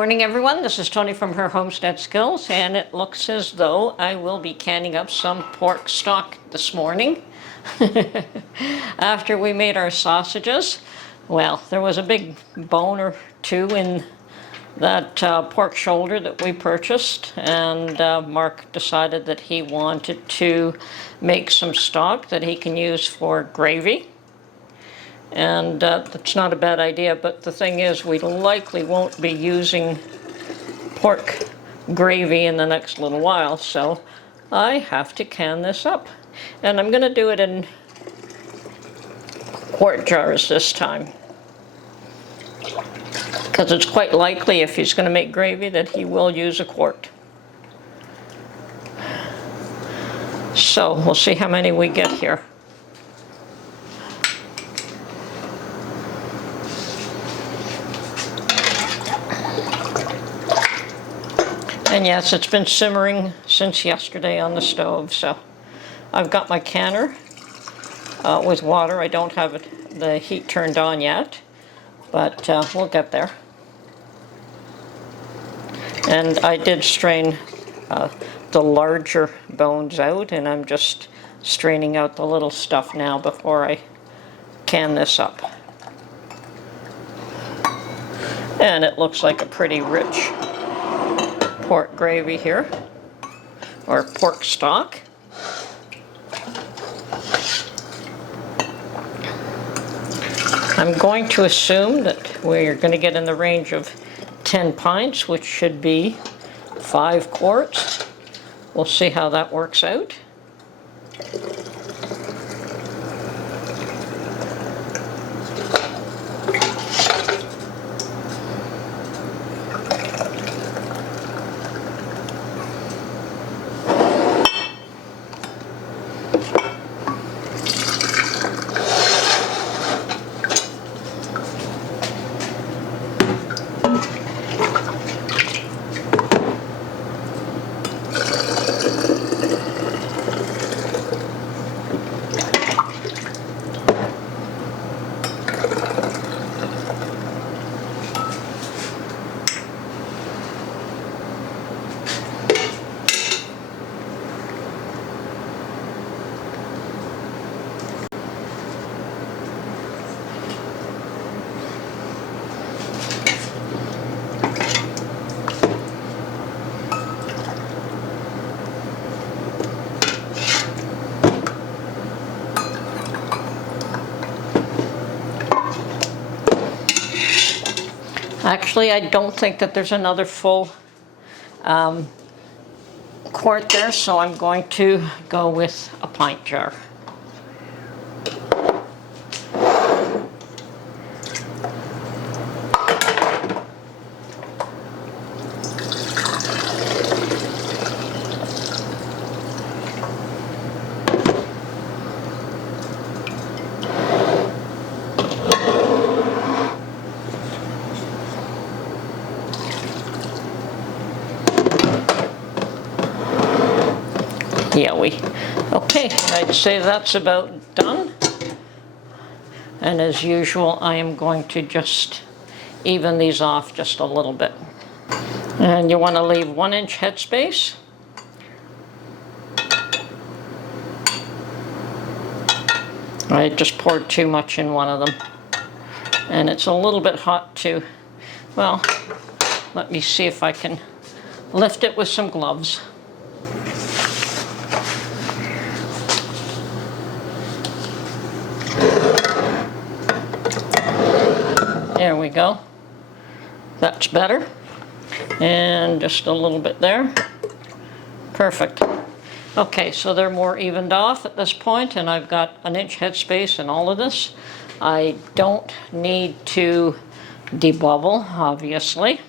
Morning everyone, this is Tony from her Homestead Skills, and it looks as though I will be canning up some pork stock this morning. After we made our sausages, well, there was a big bone or two in that pork shoulder that we purchased, and Mark decided that he wanted to make some stock that he can use for gravy. And that's not a bad idea, but the thing is, we likely won't be using pork gravy in the next little while, so I have to can this up. And I'm going to do it in quart jars this time, because it's quite likely if he's going to make gravy that he will use a quart. So we'll see how many we get here. And yes, it's been simmering since yesterday on the stove, so I've got my canner with water. I don't have the heat turned on yet, but we'll get there. And I did strain the larger bones out, and I'm just straining out the little stuff now before I can this up. And it looks like a pretty rich pork gravy here, or pork stock. I'm going to assume that we're going to get in the range of 10 pints, which should be 5 quarts. We'll see how that works out. Actually, I don't think that there's another full quart there, so I'm going to go with a pint jar. Okay, I'd say that's about done. And as usual, I am going to just even these off just a little bit. And you want to leave 1-inch headspace. I just poured too much in one of them. And it's a little bit hot too. Well, let me see if I can lift it with some gloves. There we go. That's better. And just a little bit there. Perfect. Okay, so they're more evened off at this point, and I've got 1-inch headspace in all of this. I don't need to debubble, obviously.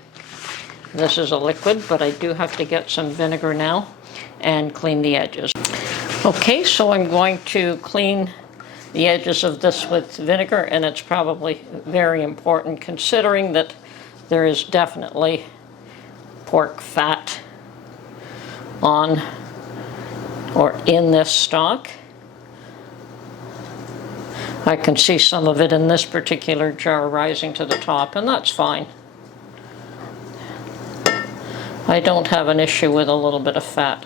This is a liquid, but I do have to get some vinegar now and clean the edges. Okay, so I'm going to clean the edges of this with vinegar, and it's probably very important considering that there is definitely pork fat on or in this stock. I can see some of it in this particular jar rising to the top, and that's fine. I don't have an issue with a little bit of fat.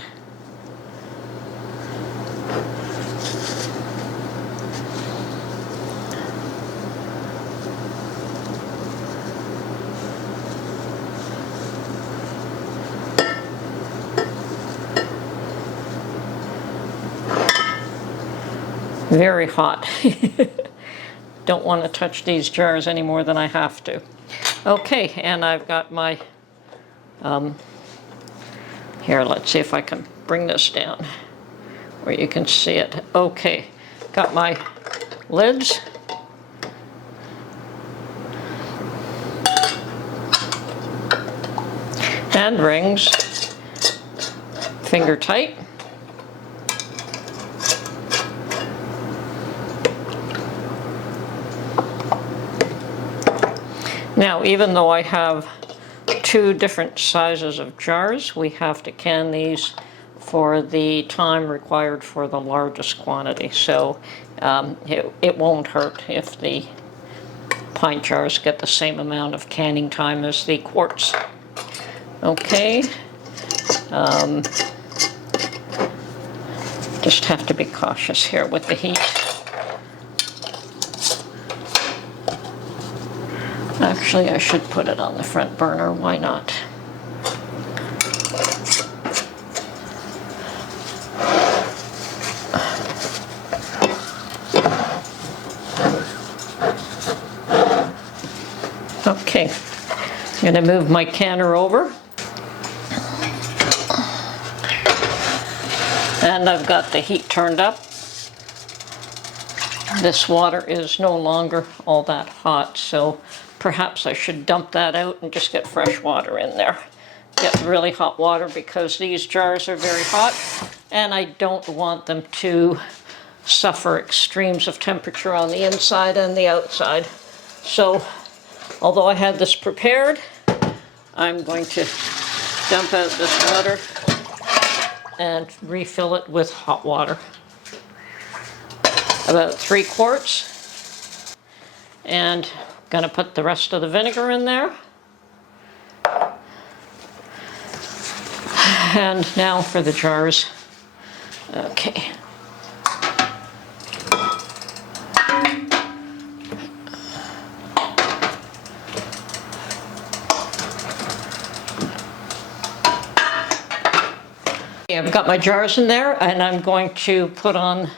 Very hot. Don't want to touch these jars any more than I have to. Okay, and I've got my, here, let's see if I can bring this down where you can see it. Okay, got my lids. And rings, finger tight. Now, even though I have two different sizes of jars, we have to can these for the time required for the largest quantity. So it won't hurt if the pint jars get the same amount of canning time as the quarts. Okay. Just have to be cautious here with the heat. Actually, I should put it on the front burner. Why not? Okay, I'm going to move my canner over. And I've got the heat turned up. This water is no longer all that hot, so perhaps I should dump that out and just get fresh water in there. Get really hot water because these jars are very hot and I don't want them to suffer extremes of temperature on the inside and the outside. So, although I had this prepared, I'm going to dump out this water and refill it with hot water. About 3 quarts. And gonna put the rest of the vinegar in there. And now for the jars. Okay. I've got my jars in there and I'm going to put on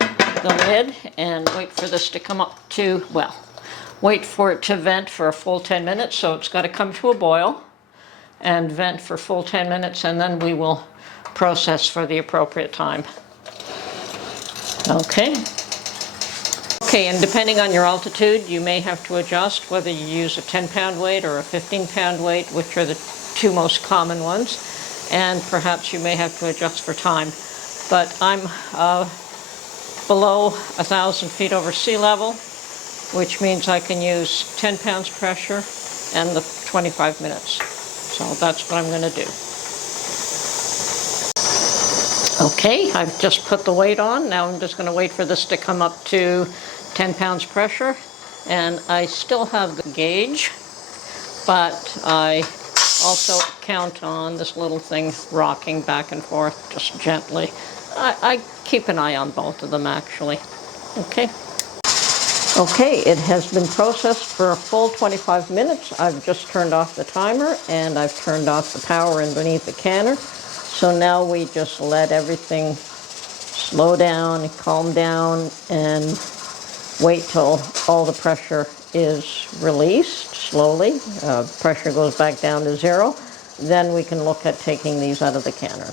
the lid and wait for this to come up to, well, wait for it to vent for a full 10 minutes. So it's got to come to a boil and vent for full 10 minutes and then we will process for the appropriate time. Okay. Okay, and depending on your altitude, you may have to adjust whether you use a 10-pound weight or a 15-pound weight, which are the two most common ones. And perhaps you may have to adjust for time. But I'm below 1,000 feet over sea level, which means I can use 10 pounds pressure and the 25 minutes. So that's what I'm going to do. Okay, I've just put the weight on. Now I'm just going to wait for this to come up to 10 pounds pressure. And I still have the gauge, but I also count on this little thing rocking back and forth just gently. I keep an eye on both of them actually. Okay. Okay, it has been processed for a full 25 minutes. I've just turned off the timer and I've turned off the power underneath the canner. So now we just let everything slow down, calm down, and wait till all the pressure is released slowly. Pressure goes back down to 0. Then we can look at taking these out of the canner.